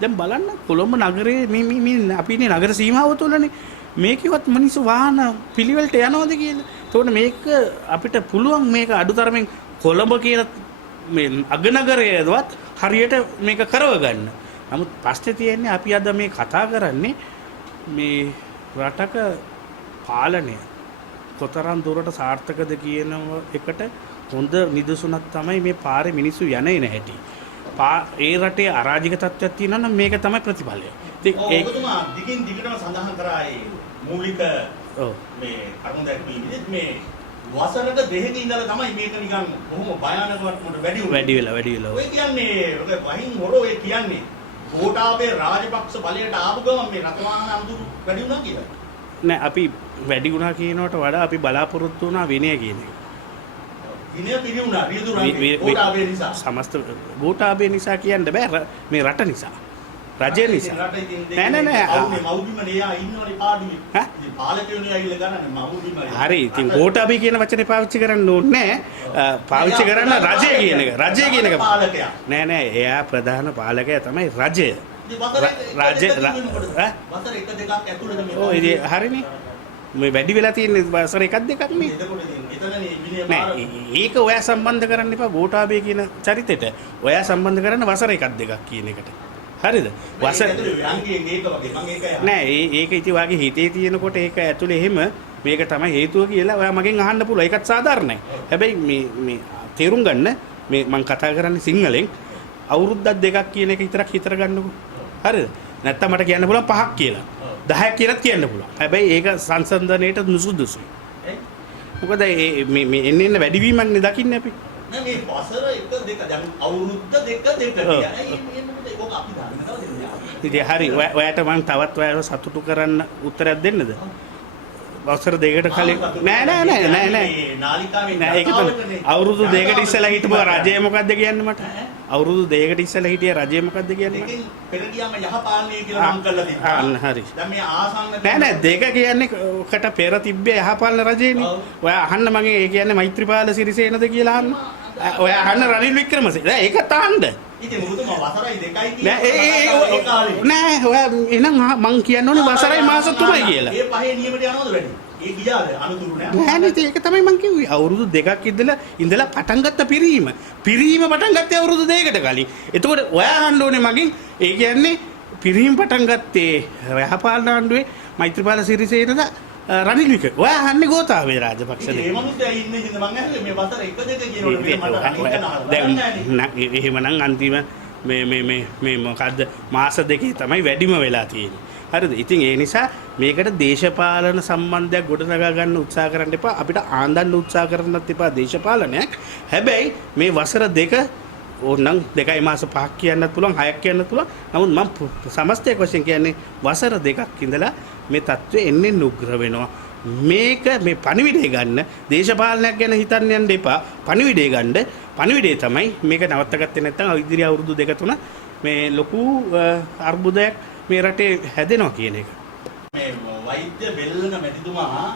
දැන් බලන්න කොළඹ නගරේ මේ අපි ඉන්නේ නගර සීමාව තුළනේ මේකවත් මිනිස්සු වාහන පිළිවෙලට යනවද කියලා. ඒතකොට මේක අපිට පුළුවන් මේක අඩුතරමින් කොළඹ කියන මේ අගනගරයේවත් හරියට මේක කරව ගන්න. නමුත් ප්‍රශ්නේ තියෙන්නේ අපි අද මේ කතා කරන්නේ මේ රටක පාලනය කොතරම් දුරට සාර්ථකද කියන එකට හොඳ නිදසුනක් තමයි මේ පාරේ මිනිස්සු යන්නේ නැහැටි. ඒ රටේ අරාජික තත්ත්වයක් තියෙනවා නම් මේක තමයි ප්‍රතිඵලය. ඉතින් ඔබතුමා දිගින් දිගටම සඳහන් කරා ඒ මූලික මේ කරුණු දැක්වීමේදී මේ වසරක දෙකක ඉඳලා තමයි මේක නිකන් බොහොම භයානකවට වැඩි වෙලා. ඔය කියන්නේ ඔක වහින් හොරෝ ඒ කියන්නේ ගෝඨාභය රාජපක්ෂ බලයට ආපු ගමන් මේ රටවාහන අමුතුරු වැඩි වුණා කියලා. නෑ අපි වැඩි වුණා කියනවට වඩා අපි බලාපොරොත්තු වුණා විනය කියන එක. විනය පිළිුණා රියදුරන්ගේ ගෝඨාභය නිසා. සමස්ත ගෝඨාභය නිසා කියන්න බෑ මේ රට නිසා. රජය නිසා. නෑ මවුබිම නෙයා ඉන්නවනේ පාඩුවේ. ඉතින් පාලකයෝනේ ඇවිල්ලා ගන්නනේ මවුබිම. හරි ඉතින් ගෝඨාභය කියන වචනේ පාවිච්චි කරන්න ඕනේ නෑ. පාවිච්චි කරන්න රජය කියන එක. රජය කියන එක. පාලකයා. නෑ එයා ප්‍රධාන පාලකයා තමයි රජය. වසර එක දෙකක් ඇතුළත මේ. ඔව් ඉතින් හරිනේ. මේ වැඩි වෙලා තියෙන්නේ වසර එකක් දෙකක් නේ. නෑ ඒක ඔයා සම්බන්ධ කරන්න එපා ගෝඨාභය කියන චරිතෙට. ඔයා සම්බන්ධ කරන්න වසර එකක් දෙකක් කියන එකට. හරිද? වසර නෑ ඒක ඉතින් වාගේ හිතේ තියෙනකොට ඒක ඇතුලේ එහෙම මේක තමයි හේතුව කියලා ඔයා මගෙන් අහන්න පුළුවන්. ඒකත් සාධාරණයි. හැබැයි මේ තේරුම් ගන්න මේ මම කතා කරන්නේ සිංහලෙන් අවුරුද්දක් දෙකක් කියන එක විතරක් හිතර ගන්නකො. හරිද? නැත්තම් මට කියන්න පුළුවන් 5ක් කියලා. 10ක් කියලාත් කියන්න පුළුවන්. හැබැයි ඒක සංසන්දනයේට නුසුදුසුයි. මොකද මේ එන්න වැඩිවීමක් නේ දකින්නේ අපි. නෑ මේ වසර එක දෙක දැන් අවුරුද්ද දෙක කියලා. ඉතින් හරි ඔයාට මම තවත් ඔයාව සතුටු කරන්න උත්තරයක් දෙන්නද? වසර දෙකකට කලින් නෑ නාලිකාවේ ඒක තමයි අවුරුදු දෙකකට ඉස්සෙල්ලා හිටපු රජය මොකද්ද කියන්නේ මට? අවුරුදු දෙකකට ඉස්සෙල්ලා හිටිය රජය මොකද්ද කියන්නේ මට? පෙර ගියාම යහපාලනය කියලා නම් කරලා තිබ්බා. හරි. දැන් මේ ආසන්න නෑ දෙක කියන්නේ කට පෙර තිබ්බේ යහපාලන රජේනේ. ඔයා අහන්න මගේ ඒ කියන්නේ මෛත්‍රීපාල සිරිසේනද කියලා අහන්න. ඔයා අහන්න රනිල් වික්‍රමසිංහ. දැන් ඒක තාන්න. ඉතින් මොකදම වසරයි දෙකයි කියලා. නෑ ඔයා එහෙනම් මං කියන්න ඕනේ වසරයි මාස 3යි කියලා. ඒ පහේ නියමයට යනවද වැඩි? ඒ ගියාද අනුතුරු නෑ. නෑ නේද ඒක තමයි මං කිව්වේ. අවුරුදු දෙකක් ඉඳලා පටන් ගත්ත පිරීම. පිරීම පටන් ගත්තේ අවුරුදු දෙකකට කලින්. එතකොට ඔයා අහන්න ඕනේ මගෙන් ඒ කියන්නේ පිරීම පටන් ගත්තේ යහපාලන ආණ්ඩුවේ මෛත්‍රීපාල සිරිසේනද රනිල් වික්‍රම. ඔයා අහන්නේ ගෝඨාභය රාජපක්ෂද? මේ මිනිස්සු ඉන්නේ හින්දා මං අහන්නේ මේ වසර එක දෙක කියනකොට දැන් එහෙමනම් අන්තිම මේ මොකද්ද මාස දෙකේ තමයි වැඩිම වෙලා තියෙන්නේ. හරිද? ඉතින් ඒ නිසා මේකට දේශපාලන සම්බන්ධයක් ගොඩනගා ගන්න උත්සාහ කරන්න එපා. අපිට ආන්දන්න උත්සාහ කරන්නත් එපා දේශපාලනයක්. හැබැයි මේ වසර දෙක ඕනනම් 2 මාස 5ක් කියන්නත් පුළුවන් 6ක් කියන්නත් පුළුවන්. නමුත් මම සමස්තයක් වශයෙන් කියන්නේ වසර දෙකක් ඉඳලා මේ තත්ත්වය එන්නේ නුග්‍ර වෙනවා. මේක මේ පණිවිඩය ගන්න දේශපාලනයක් ගැන හිතන්න යන්න එපා. පණිවිඩය ගන්න. පණිවිඩය තමයි මේක නවත්තගත්තේ නැත්නම් ඉදිරි අවුරුදු 2-3 මේ ලොකු අර්බුදයක් මේ රටේ හැදෙනවා කියන එක. මේ වෛද්‍ය බෙල්ලන මැතිතුමා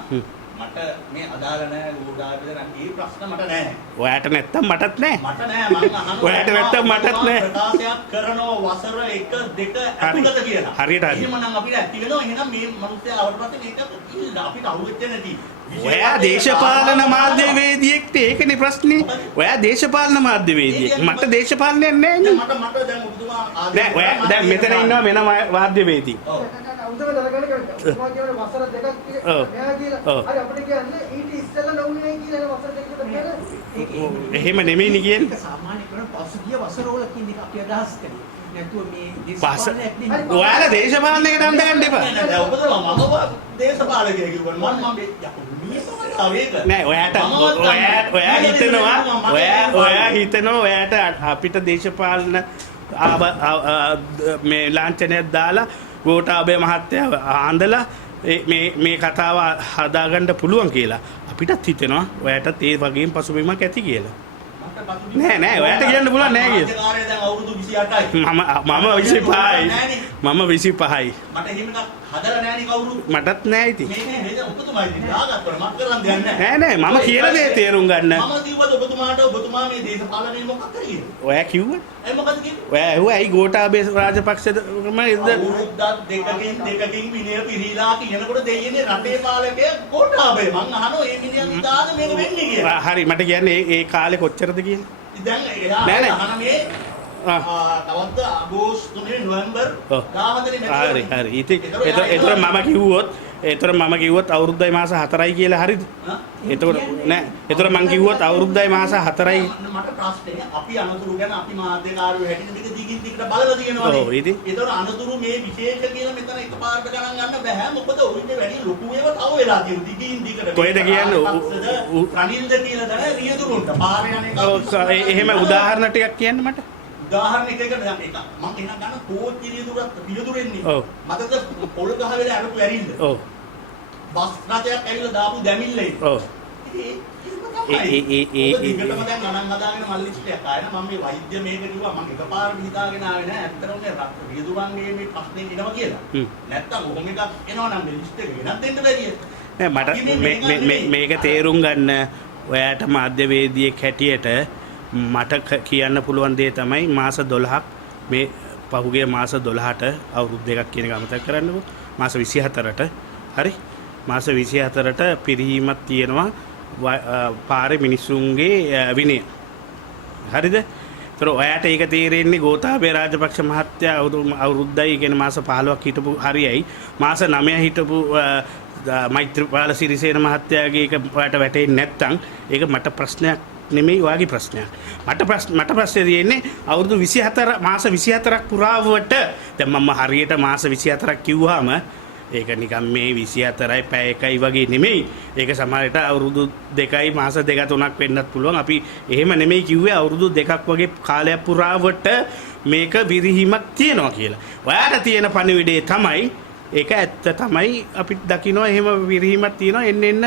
මට මේ අදාළ නැහැ ගෝඨාභය නම් ඒ ප්‍රශ්න මට නැහැ. ඔයාට නැත්තම් මටත් නැහැ. මට නැහැ මං අහනවා. ඔයාට නැත්තම් මටත් නැහැ. ප්‍රකාශයක් කරනවා වසර 1 2 ඇතුළත කියලා. හරියට හරි. එහෙමනම් අපිට ඇති වෙනවා එහෙනම් මේ මිනිස්සයා ආවට පස්සේ මේක අපිට අහුවෙන්නේ නැති. ඔයා දේශපාලන මාධ්‍යවේදියෙක්ට ඒකනේ ප්‍රශ්නේ. ඔයා දේශපාලන මාධ්‍යවේදියෙක්. මට දේශපාලනයක් නැහැ නේ. මට දැන් ඔබතුමා නෑ ඔයා දැන් මෙතන ඉන්නවා වෙන මාධ්‍යවේදී. ඔව්. උදේම දැනගන්න ඔබ කියන වසර දෙකක් නෑ කියලා. හරි අපිට කියන්නේ ඊට ඉස්සෙල්ලා නොවුනේ කියලා වසර දෙකකට කියන්නේ. එහෙම නෙමෙයිනේ කියන්නේ. සාමාන්‍ය කරන පසුගිය වසරවල කියන එක අපි අදහස් කරේ. නැතුව මේ දේශපාලනයක් නෙමෙයි. ඔයාලා දේශපාලනයකට අඳ ගන්න එපා. නෑ ඔබතුමා මම දේශපාලකයෙක් කිව්වොත් නෑ ඔයා හිතනවා ඔයාට අපිට දේශපාලන මේ ලාංඡනයක් දාලා ගෝඨාභය මහත්තයා ආන්දලා මේ කතාව හදාගන්න පුළුවන් කියලා අපිටත් හිතෙනවා ඔයාටත් ඒ වගේම පසුබිමක් ඇති කියලා. නෑ ඔයාට කියන්න පුළුවන් නෑ කියලා. දැන් අවුරුදු 28යි. මම 25යි. මට එහෙම හදලා නෑනේ කවුරුත්. මටත් නෑ ඉතින්. මේ නේද ඔබතුමා ඉතින් දාගත්තා මම කරන් දෙන්නේ නෑ නෑ මම කියන දේ තේරුම් ගන්න. මම කිව්වද ඔබතුමා මේ දේශපාලනේ මොකක් කරේ? ඔයා කිව්වා? ඒ මොකද කිව්වේ? ඔයා ඇහුවා ඇයි ගෝඨාභය රාජපක්ෂද අවුරුද්දක් දෙකකින් විනය පිරීලා කියනකොට දෙයියනේ රටේ පාලකයා ගෝඨාභය මං අහනවා මේ මිනිහන් දාන මේක වෙන්නේ කියලා. හරි මට කියන්නේ ඒ කාලේ කොච්චරද කියලා. දැන් එයා අහන මේ තවද්ද අගෝස්තුනේ නොවැම්බර් 14 හරි හරි ඉතින් ඒතර මම කිව්වොත් අවුරුද්දයි මාස 4යි කියලා හරිද? එතකොට නෑ ඒතර මං කිව්වොත් අවුරුද්දයි මාස 4යි මට ප්‍රශ්නේ අපි අනතුරු ගැන අපි මාධ්‍යකාරයෝ හැටියට මේක දිගින් දිගට බලලා තියෙනවානේ. ඔව් ඉතින් ඒතර අනතුරු මේ විශේෂ කියලා මෙතන එකපාරට ගණන් ගන්න බෑ. මොකද උන්ට වැඩි ලොකු ඒවා තව වෙලා තියෙනවා. දිගින් දිගට කොහෙද කියන්නේ රනිල්ද කියලා දැන රියදුරුන්ට පාරේ යන්නේ එහෙම උදාහරණ ටිකක් කියන්න මට. උදාහරණයකට දැන් එක මම එන ගන්න කෝච්චි රියදුරෙන්නේ. ඔව්. මතකද පොල් ගහ වෙලා අරපු ඇරිල්ල. ඔව්. බස් රථයක් ඇවිල්ලා දාපු දැමිල්ලේ. ඔව්. දිගටම දැන් ගණන් හදාගෙන මල්ලිස්ටයක් ආයෙන මම මේ වෛද්‍ය මේක කිව්වා මම එකපාරට හිතාගෙන ආවේ නෑ ඇත්තටම මේ රියදුරන්ගේ මේ ප්‍රශ්නේ එනවා කියලා. නැත්තම් ඔහොම එකක් එනවා නම් මේ ලිස්ට් එක වෙනත් දෙන්න බැරිය. නෑ මට මේක තේරුම් ගන්න ඔයාට මාධ්‍යවේදියෙක් හැටියට මට කියන්න පුළුවන් දේ තමයි මාස 12ක් මේ පහුගිය මාස 12ට අවුරුදු දෙකක් කියන එක අමතක කරන්නකෝ මාස 24ට හරි මාස 24ට පිරිහීමක් තියෙනවා පාරේ මිනිසුන්ගේ විනය හරිද? ඒතර ඔයාට ඒක තේරෙන්නේ ගෝඨාභය රාජපක්ෂ මහත්තයා අවුරුද්දයි කියන මාස 15ක් හිටපු හරියයි මාස 9 හිටපු මෛත්‍රීපාල සිරිසේන මහත්තයාගේ එක ඔයාට වැටෙන්නේ නැත්නම් ඒක මට ප්‍රශ්නයක් නෙමෙයි ඔයාගේ ප්‍රශ්නයක්. මට ප්‍රශ්නේ තියෙන්නේ අවුරුදු 24 මාස 24ක් පුරාවට දැන් මම හරියට මාස 24ක් කිව්වහම ඒක නිකන් මේ 24යි පැය එකයි වගේ නෙමෙයි. ඒක සමහරට අවුරුදු 2යි මාස 2-3ක් වෙන්නත් පුළුවන්. අපි එහෙම නෙමෙයි කිව්වේ අවුරුදු 2ක් වගේ කාලයක් පුරාවට මේක විරිහීමක් තියෙනවා කියලා. ඔයාට තියෙන පණිවිඩය තමයි ඒක ඇත්ත තමයි අපිට දකින්න එහෙම විරිහීමක් තියෙනවා එන්න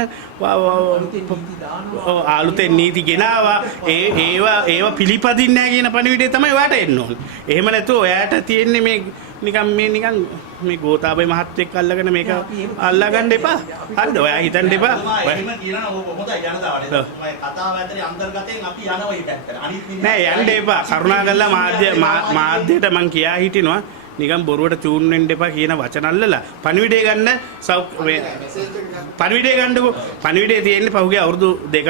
ආලුතෙන් නීති ගෙනාවා ඒවා පිළිපදින්නේ නැහැ කියන පණිවිඩය තමයි ඔයාට එන්න ඕනේ. එහෙම නැතුව ඔයාට තියෙන්නේ මේ නිකන් මේ ගෝඨාභය මහත්තයෙක් අල්ලගෙන මේක අල්ලගන්න එපා. හරිද? ඔයා හිතන්න එපා. එහෙම කියනවා හොඳයි යනදාවට. මේ කතාව ඇතුලේ අන්තර්ගතයෙන් අපි යනවා මේ පැත්තට. අනිත් නෑ යන්න එපා. කරුණාකරලා මාධ්‍යයට මං කියා හිටිනවා නිකන් බොරුවට චූන් වෙන්න එපා කියන වචන අල්ලලා පණිවිඩය ගන්න පණිවිඩය ගන්නකෝ. පණිවිඩය තියෙන්නේ පහුගිය අවුරුදු 2ක්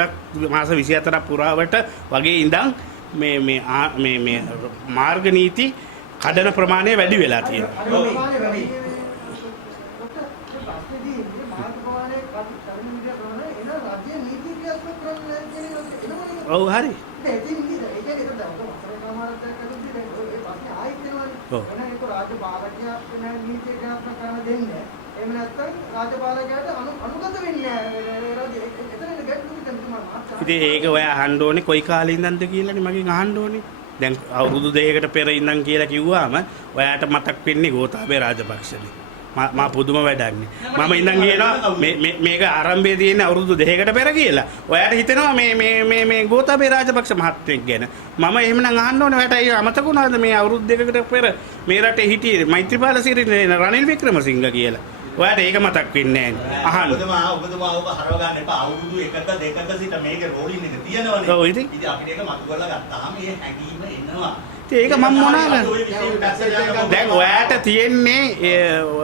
මාස 24ක් පුරාවට වගේ ඉඳන් මේ මාර්ග නීති කඩන ප්‍රමාණය වැඩි වෙලා තියෙනවා. ඔව් හරි. ඉතින් ඒක ඔයා අහන්න ඕනේ කොයි කාලේ ඉඳන්ද කියලානේ මගෙන් අහන්න ඕනේ. දැන් අවුරුදු 2කට පෙර ඉඳන් කියලා කිව්වම ඔයාට මතක් වෙන්නේ ගෝඨාභය රාජපක්ෂනේ. මා පුදුම වැඩන්නේ. මම ඉඳන් කියනවා මේක ආරම්භයේ තියෙන්නේ අවුරුදු 2කට පෙර කියලා. ඔයාට හිතෙනවා මේ ගෝඨාභය රාජපක්ෂ මහත්තයෙක් ගැන. මම එහෙමනම් අහන්න ඕනේ ඔයාට ඒ අමතක වුණාද මේ අවුරුදු 2කට පෙර මේ රටේ හිටියේ මෛත්‍රීපාල සිරිසේන රනිල් වික්‍රමසිංහ කියලා. ඔයාට ඒක මතක් වෙන්නේ නැහැ. අහන්න. ඔබතුමා ඔබ හරව ගන්න එපා. අවුරුදු 1ක 2ක සිට මේකේ රෝලින් එක තියෙනවනේ. ඔව් ඉතින් අපිට ඒක මතු කරලා ගත්තාම මේ හැඟීම එනවා. ඒක මම මොනවාද දැන් ඔයාට තියෙන්නේ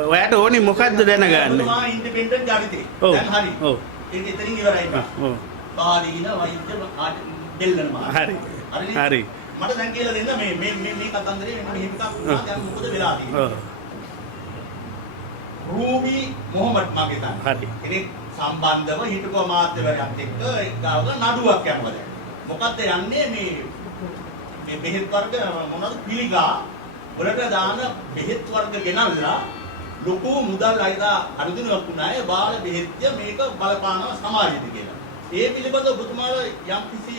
ඔයාට ඕනේ මොකද්ද දැනගන්න. ඔබතුමා ඉන්ඩිපෙන්ඩන්ට් ජාතිතේ. දැන් හරි. ඔව්. ඒක එතනින් ඉවරයි. ඔව්. පාදින වෛද්‍ය දෙල්ලනවා. හරි. හරි. මට දැන් කියලා දෙන්න මේ කතන්දරේ මෙන්න මෙහෙම එකක් වුණා. දැන් මොකද වෙලා තියෙන්නේ? ඔව්. රූබි මොහමඩ් මගේ තමයි. හරි. කෙනෙක් සම්බන්ධව හිටපු මාධ්‍යවරයෙක් එක්ක ගාවල නඩුවක් යනවා දැන්. මොකද්ද යන්නේ මේ බෙහෙත් වර්ග මොනවද පිළිගා වලට දාන බෙහෙත් වර්ග ගෙනල්ලා ලොකු මුදල් අයදා අනුදිනුවක් වුණාය බාල බෙහෙත්ය මේක බලපානවා සමාජෙට කියලා. ඒ පිළිබඳව ඔබතුමාලා යම්කිසි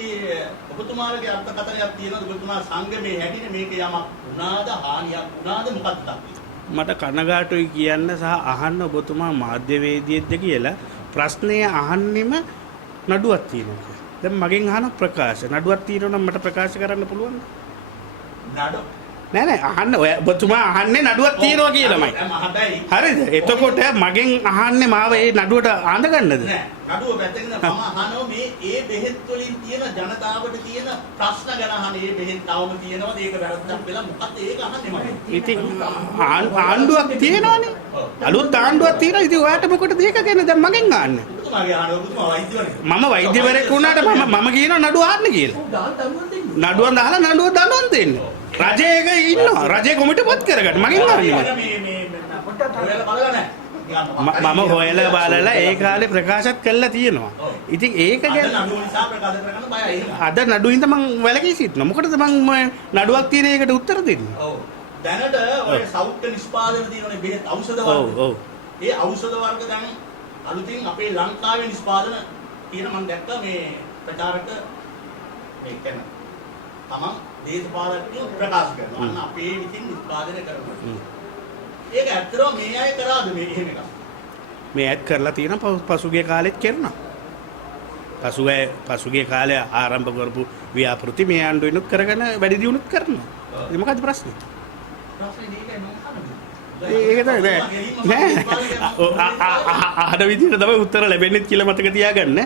ඔබතුමාලගේ අර්ථකථනයක් තියෙනවද? ඔබතුමා සංගමේ හැටිනේ මේක යමක් වුණාද හානියක් වුණාද මොකක්ද තත්ත්වය? මට කනගාටුයි කියන්න සහ අහන්න ඔබතුමා මාධ්‍යවේදියෙක්ද කියලා ප්‍රශ්නය අහන්නෙම නඩුවක් තියෙනවා කියලා. දැන් මගෙන් අහන ප්‍රකාශ නඩුවක් තියෙනවා නම් මට ප්‍රකාශ කරන්න පුළුවන්ද? නෑ නෑ අහන්න ඔය ඔබතුමා අහන්නේ නඩුවක් තියෙනවා කියලාමයි. මහතයි. හරිද? එතකොට මගෙන් අහන්නේ මාව ඒ නඩුවට ආඳ ගන්නද? නෑ. නඩුව පැත්තකින් මම අහනවා මේ ඒ බෙහෙත් වලින් තියෙන ජනතාවට තියෙන ප්‍රශ්න ගැන අහන්නේ. ඒ බෙහෙත් තවම තියෙනවද? ඒක වැරද්දක් වෙලා මොකක්ද ඒක අහන්නේ මම. ඉතින් ආණ්ඩුවක් තියෙනවනේ. අලුත් ආණ්ඩුවක් තියෙනවා. ඉතින් ඔයාට මොකටද ඒක ගැන දැන් මගෙන් ආන්නේ? ඔබතුමාගේ අහනවා ඔබතුමා වෛද්‍යවරයෙක්. මම වෛද්‍යවරයෙක් වුණාට මම කියනවා නඩුව ආන්න කියලා. නඩුවක් දාලා නඩුව දඬුවම් දෙන්න. රජයක ඉන්නවා. රජය කොමිටුපත් කරගන්න. මගෙන් ආන්නේ. මම හොයලා බලලා ඒ කාලේ ප්‍රකාශත් කළා තියෙනවා. ඉතින් ඒක ගැන අද නඩුවින්ද මං වැලකී සිටිනවා. මොකටද මං නඩුවක් තියෙන එකට උත්තර දෙන්නේ? ඔව්. දැනට ඔය සෞඛ්‍ය නිෂ්පාදන තියෙනනේ බෙහෙත් ඖෂධ වර්ග. ඔව් ඔව්. ඒ ඖෂධ වර්ග දැන් අලුතින් අපේ ලංකාවේ නිෂ්පාදන තියෙන මම දැක්කා මේ ප්‍රචාරක මේ කියන්නේ තමන් දේශපාලකයෝ ප්‍රකාශ කරනවා. අන්න අපේ විසින් නිෂ්පාදනය කරනවා. ඒක ඇත්තටම මේ අය කරාද මේ එහෙම එකක්? මේ ඇඩ් කරලා තියෙන පසුගිය කාලෙත් කරනවා. පසුගිය කාලේ ආරම්භ කරපු ව්‍යාපෘති මේ ආණ්ඩුවෙනුත් කරගෙන වැඩි දියුණුත් කරනවා. ඒක මොකද්ද ප්‍රශ්නේ? ප්‍රශ්නේ නේද මම ඒක තමයි නෑ අහන විදිහට තමයි උත්තර ලැබෙන්නේ කියලා මතක තියාගන්න.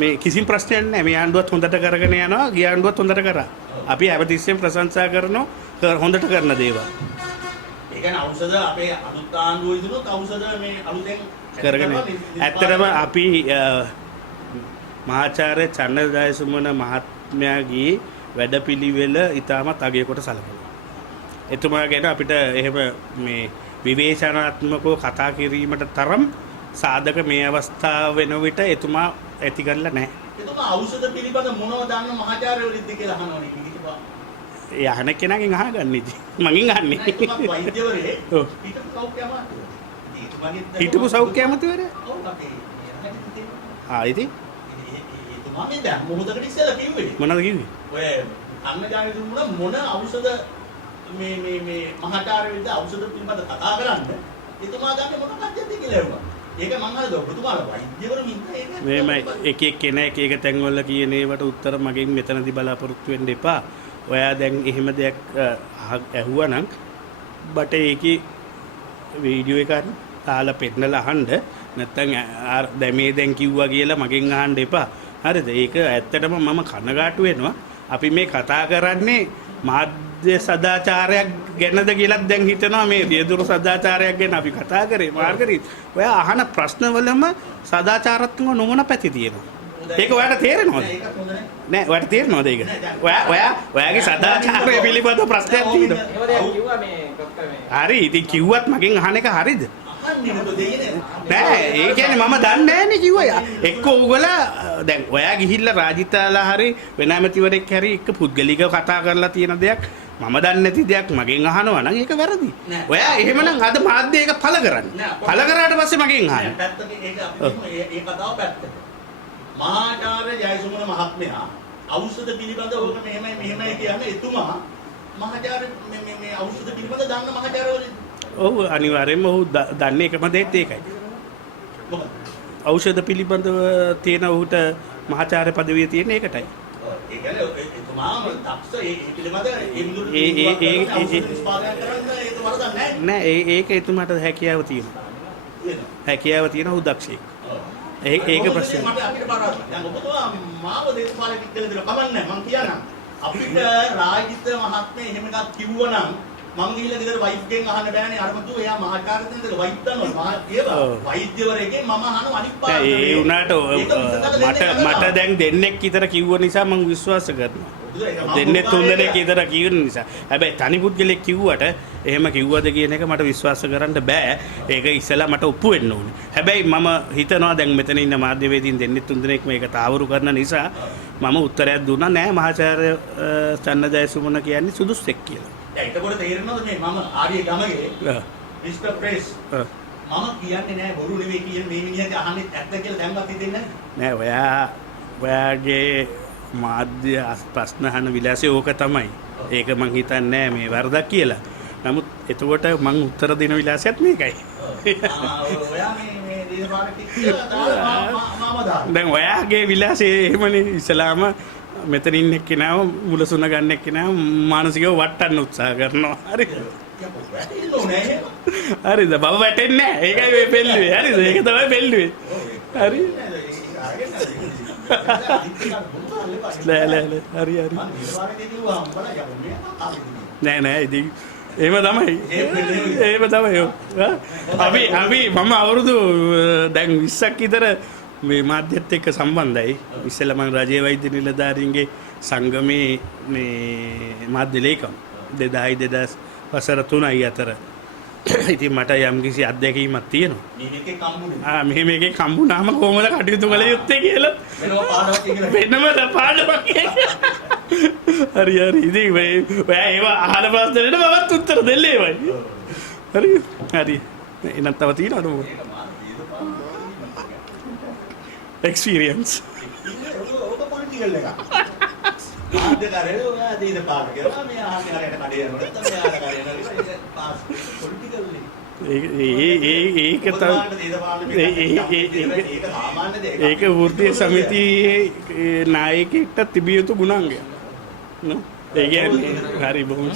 මේ කිසිම ප්‍රශ්නයක් නෑ. මේ ආණ්ඩුවත් හොඳට කරගෙන යනවා. ගිය ආණ්ඩුවත් හොඳට කරා. අපි හැමතිස්සෙම ප්‍රශංසා කරනවා හොඳට කරන දේවල්. ඒ කියන්නේ ඖෂධ අපේ අලුත් ආණ්ඩුවේ ඉදුණොත් ඖෂධ මේ අලුතෙන් කරගෙන ඇත්තටම අපි මහාචාර්ය චන්නජයසුමන මහත්මයාගේ වැඩපිළිවෙල ඉතාමත් අගය කොට සැලකනවා. එතුමා ගැන අපිට එහෙම මේ විවේචනාත්මකව කතා කිරීමට තරම් සාධක මේ අවස්ථාව වෙන විට එතුමා ඇති කරලා නැහැ. එතුමා ඖෂධ පිළිබඳ මොනවද දන්න මහාචාර්යවරුන්ද කියලා අහනවනේ කිසිපා. ඒ අහන කෙනාගෙන් අහගන්න ඉතින්. මගෙන් අහන්නේ. එතුමා වෛද්‍යවරයෙක්. ඔව්. පිටු සෞඛ්‍ය අමාත්‍යවරයෙක්. හිටපු සෞඛ්‍ය අමාත්‍යවරයා? ඔව් අපේ. ඉතින් එතුමා මේ දැන් මොහොතකට ඉස්සෙල්ලා කිව්වේ. මොනවද කිව්වේ? ඔය අන්නජානතුමුණ මොන ඖෂධ මේ මහාචාර්යවරුන්ද ඖෂධ පිළිබඳ කතා කරන්න එතුමා ගන්න මොන කද්දද කියලා ඇහුවා. ඒක මම අහලා ඔබතුමාලා වෛද්‍යවරුන් ඉන්න ඒක මේමයි එක එක කෙනා එක එක තැන්වල කියන ඒවට උත්තර මගෙන් මෙතනදී බලාපොරොත්තු වෙන්න එපා. ඔයා දැන් එහෙම දෙයක් ඇහුවා නම් බට ඒකේ වීඩියෝ එකක් තාලා පෙන්නලා අහන්න. නැත්තම් දැමේ දැන් කිව්වා කියලා මගෙන් අහන්න එපා. හරිද? ඒක ඇත්තටම මම කනගාටු වෙනවා. අපි මේ කතා කරන්නේ මාධ්‍ය සදාචාරයක් ගැනද කියලාත් දැන් හිතනවා. මේ දියදුරු සදාචාරයක් ගැන අපි කතා කරේ මාර්ගරිත්. ඔයා අහන ප්‍රශ්නවලම සදාචාරාත්මක නොවන පැති තියෙනවා. ඒක ඔයාලට තේරෙනවද? නෑ ඔයාලට තේරෙනවද ඒක? ඔයාගේ සදාචාරය පිළිබඳ ප්‍රශ්නයක් තියෙනවා. හරි ඉතින් කිව්වත් මගෙන් අහන එක හරිද? නෑ ඒ කියන්නේ මම දන්නේ නෑනේ කිව්වා. එක්ක ඕගොල්ලෝ දැන් ඔයා ගිහිල්ලා රාජිතාලා හරි වෙන ඇමතිවරෙක් හරි එක්ක පුද්ගලිකව කතා කරලා තියෙන දෙයක් මම දන්නේ නැති දෙයක් මගෙන් අහනවා නම් ඒක වැරදි. ඔයා එහෙමනම් අද මාධ්‍ය ඒක පළ කරන්න. පළ කරාට පස්සේ මගෙන් අහන්න. ඒ කතාව පැත්තට. මහාචාර්ය ජයසුමන මහත්මයා ඖෂධ පිළිබඳව ඕක මෙහෙමයි කියන්නේ එතුමා මහාචාර්ය මේ ඖෂධ පිළිබඳ දන්න මහාචාර්යවරු. ඔව් අනිවාර්යයෙන්ම ඔහු දන්නේ එකම දෙයක් ඒකයි. මොකද? ඖෂධ පිළිබඳව තියෙන ඔහුට මහාචාර්ය පදවිය තියෙන එකටයි. ඒ කියන්නේ එතුමාම දක්ෂ ඒ පිළිබඳ නෑ ඒක එතුමාට හැකියාව තියෙනවා. හැකියාව තියෙන ඔහු දක්ෂයෙක්. ඒක ප්‍රශ්නේ. මට අපිට බරවත්. දැන් ඔබතුමා මාව දේශපාලකෙක් කියලා දෙන කමන්නේ මම කියනවා. අපිට රාජිත මහත්මයා එහෙම එකක් කිව්වනම් මම ගිහිල්ලා ගෙදර වෛද්‍යයෙන් අහන්න බෑනේ අරමුතු එයා මහාචාර්ය දෙන්නද වෛද්‍ය දන්නවා කියලා වෛද්‍යවරයෙක්ගෙන් මම අහනවා අනිත් පාඩම ඒ උනාට මට දැන් දෙන්නෙක් විතර කිව්ව නිසා මම විශ්වාස කරනවා දෙන්නේ තුන් දෙනෙක් විතර කියන නිසා හැබැයි තනි පුද්ගලෙක් කිව්වට එහෙම කිව්වද කියන එක මට විශ්වාස කරන්න බෑ ඒක ඉස්සෙල්ලා මට ඔප්පු වෙන්න ඕනේ හැබැයි මම හිතනවා දැන් මෙතන ඉන්න මාධ්‍යවේදීන් දෙන්නේ තුන් දෙනෙක් මේක තාවුරු කරන නිසා මම උත්තරයක් දුන්නා නෑ මහාචාර්ය චන්නජයසුමන කියන්නේ සුදුස්සෙක් කියලා එතකොට තේරෙනවද මේ මම ආර්ය ගමගේ මිස්ටර් ප්‍රෙස් මම කියන්නේ නෑ බොරු නෙවෙයි කියන මේ මිනිහට අහන්නේ ඇත්ත කියලා දැන්වත් හිතෙන්නේ නෑ ඔයාගේ මාධ්‍ය ප්‍රශ්න අහන විලාසය ඕක තමයි. ඒක මං හිතන්නේ නෑ මේ වරදක් කියලා. නමුත් එතකොට මං උත්තර දෙන විලාසයත් මේකයි. ඔයා මේ දේශපාලකෙක් කියලා දාලා මාව දාන්න. දැන් ඔයාගේ විලාසය එහෙමනේ ඉස්ලාම මෙතන ඉන්න එක්කෙනාව මුලසුන ගන්න එක්කෙනාව මානසිකව වටන්න උත්සාහ කරනවා. හරි. වැටෙන්න ඕනේ එහෙම. හරිද? බව වැටෙන්නේ නැහැ. ඒකයි මේ පෙල්ලුවේ. හරිද? ඒක තමයි පෙල්ලුවේ. හරි. නෑ. හරි. නෑ ඉතින් එහෙම තමයි. එහෙම තමයි. අපි මම අවුරුදු දැන් 20ක් විතර මේ මාධ්‍යත් එක්ක සම්බන්ධයි. ඉස්සෙල්ලා මම රජයේ වෛද්‍ය නිලධාරීන්ගේ සංගමේ මේ මාධ්‍ය ලේකම් 2000 වසර 3යි අතර. ඉතින් මට යම්කිසි අත්දැකීමක් තියෙනවා. මේකේ කම්බුනේ. මේකේ කම්බුනාම කොහොමද කටයුතු කළ යුත්තේ කියලා වෙනම පාඩමක් හරි. ඉතින් ඔයා ඒවා අහන ප්‍රශ්නෙට මමත් උත්තර දෙන්නේ ඒවයි. හරි. එනත් තව තියෙනවද මොකද? එක්ස්පීරියන්ස්. ඕක පොලිටිකල් එකක්. ආද්‍යකාරේ ඔයා දීද පාස් කරලා මේ ආහනේ අරයට කඩේ යනකොට තමයි ආර කරේ පාස් පොලිටිකල් ඒක වෘත්තීය සමිතියේ නායකයෙක්ට තිබිය යුතු ගුණාංගයක්. ඒ කියන්නේ හරි බොහොම